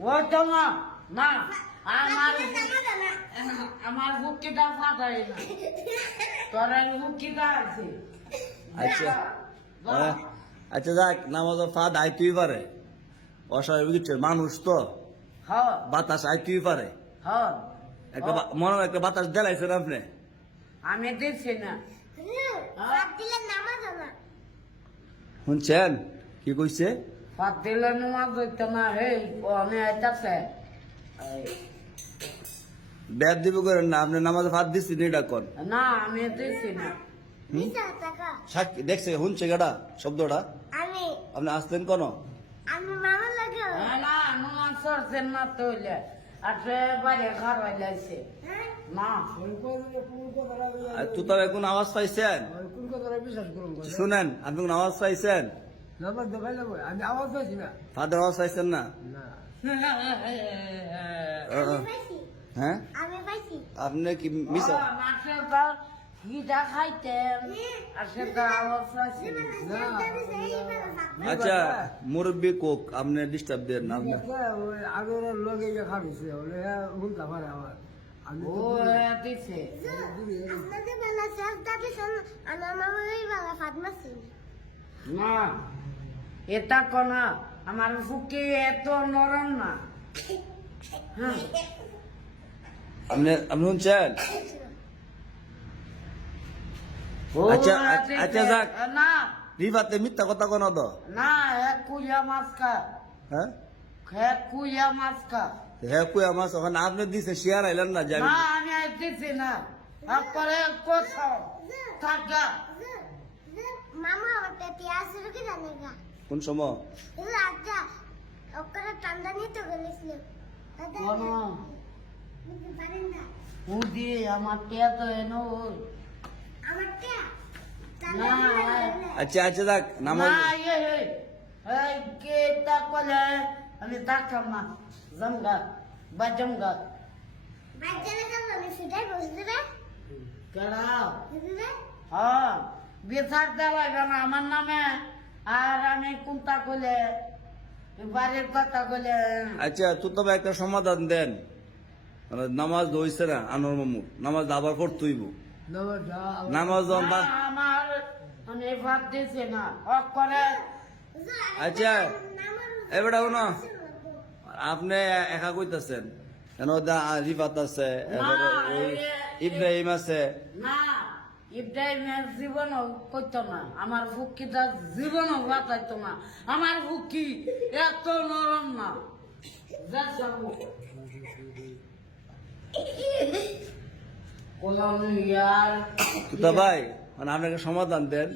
ও না না আমার আমার বুকিটা ফাটাই না। তোর বুকিটা আছে। আচ্ছা। হ্যাঁ। আচ্ছা যাক নামাজ ফাদ আইতেই পারে। অস্বাভাবিক মানুষ তো। হ্যাঁ। বাতাস আইতেই পারে। হ্যাঁ। একটা মনে হয় একটা বাতাস দেলাইছেন আপনি। আমি দিচ্ছি না। শুনছেন? কি কইছে? ফাট দিলে নামাজ হইতো না হে অনে আইতাছে ব্যাদ দিব করেন না আপনি নামাজ ফাদ দিচ্ছি এটা কোন না আমি দিচ্ছি না। সাক্ষী দেখছে শুনছে গাড়া শব্দটা? আমি। আপনি আসতেন কোন? আমি মামা লাগে। না নামাজ চড়ছেন না তৈলে আসে বাইরে ঘর হইলাইছে না। তুই তো এখন আওয়াজ পাইছেন? কোন শুনেন আপনি কোন আওয়াজ পাইছেন? নাম্বার আমি আওয়াজ পাইছি না। ফাদের আওয়াজ পাইছেন না? হ্যাঁ? আমি পাইছি। আপনি কি মিস আচ্ছা মুরব্বী কোক আপনি ডিস্টার্ব দেন না আগের লগে খাবিছে উল্টা পারে আমার আপনাদের বেলা শেষ দাবি শোন আমার মামা বেলা ফাতমা ছিল না। এটা কোনা আমার ফুকি এত নরম না। হ্যাঁ। আপনি আপনি শুনছেন? আচ্ছা, আচ্ছা, যাক। না। রিভাতে মিথ্যা কথা কোন তো? না এক কুইয়া মাছ হ্যাঁ? এক কুইয়া মাছ হ্যাঁ ওখানে আপনি দিছে শেয়ার আইলেন না যাবি না আমি দিছি না। তারপরে কোথাও? থাকা মামা আমার পেটি আসছিল জানে গা কোন সময়? আচ্ছা কোন না। আচ্ছা আচ্ছা যাক নামাজ আমি থাকতাম না জমগা বা জমগা। বুঝলে হ্যাঁ বেসার দেওয়া আমার নামে। আর আমি কোনটা কলে বাড়ির কথা কলে আচ্ছা তুই তবে একটা সমাধান দেন। মানে নামাজ হইছে না আনোর মামু নামাজ আবার পড়তেইব নামাজ না, আমার দিছি না অক করে। আচ্ছা এবারে শুনো। আপনি একা কইতাছেন। কেন রিফাত আছে ইব্রাহিম আছে। না ইব্রাহিমের জীবন করতো না আমার ফুকিটা জীবন বাঁচাইতো না আমার ফুকি এত নরম না। যা যাব। বললাম, ইয়ার তুতা ভাই মানে আপনাকে সমাধান দেন।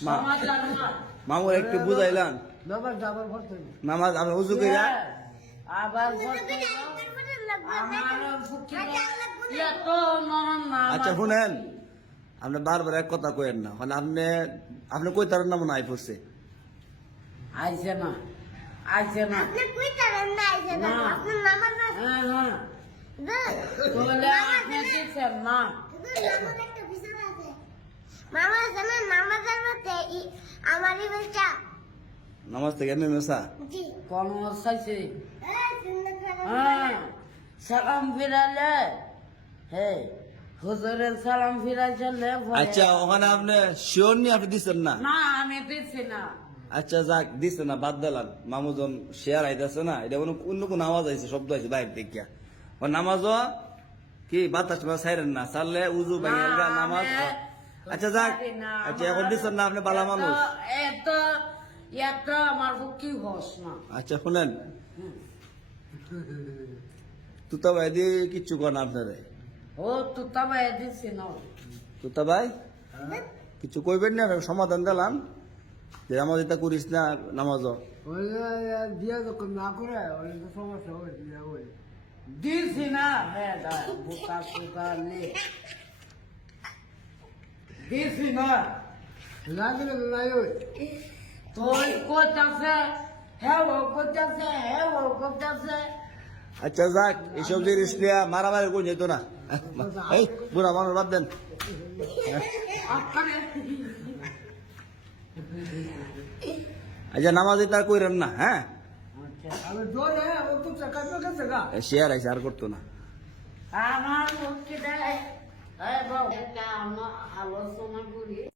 সমাধান না। মামুর একটু বুঝাইলান নাম্বার যাবার করতে নামাজ আপনি উজু কইরা? আবার বলতো, আমার এত নরম না আচ্ছা শুনেন। আপনি বারবার এক কথা কইেন না। মানে আপনি আপনি কই তার নাম নাই পড়ছে। আইছে না আইছে না আপনি কই তারেন না আইছে না। আপনার নামাজ না হ্যাঁ হ্যাঁ। বলে আপনি দিচ্ছেন না নামাজ একটা বিষয় আছে। মামা জানা নামাজের মধ্যে আমারই বলছা নামাজ থেকে এমনি মেসা কোন চাইছে হ্যাঁ। সালাম ফিরালে। হে। হুজুরের সালাম ফিরাইছে আচ্ছা ওখানে আপনি শিওর নি আপনি দিচ্ছেন না? না আমি দিচ্ছি না। আচ্ছা যাক দিচ্ছে না বাদ দিলাম। মামুজন শেয়ার আইতেছে না এটা কোনো অন্য কোন আওয়াজ আইছে শব্দ আইছে বাইরে দেখিয়া। ও নামাজ কি বাতাস বা সাইরেন না সারলে উজু না, নামাজ আচ্ছা যাক আচ্ছা এখন দিচ্ছেন না আপনি বালা মানুষ। এত- এত আমার কি হস না। আচ্ছা শুনেন। তুতা ভাই দিয়ে কিচ্ছু কর না আপনারে। ও তো তবে দিচ্ছি না তুতা ভাই কিছু কইবেন না সমাধান দিলাম। যে নামাজ এটা করিস না নামাজ দিয়া যখন না করে সমস্যা হয় দিয়া ওই দিছি না হ্যাঁ বুকা সুকা নে। দিছি না তো নাই ওই। তোর কোথাছে হ্যাঁ ও কোথাছে হ্যাঁ ও কোথাছে আচ্ছা যাক, এইসব জিনিস নিয়ে মারামারি করে যেত না। এই, বুড়া মানুষ, বাদ দেন। আচ্ছা নামাজ এটা কইরেন না হ্যাঁ? শেয়ার আইসে আর করতো না। আমার আলোচনা করি।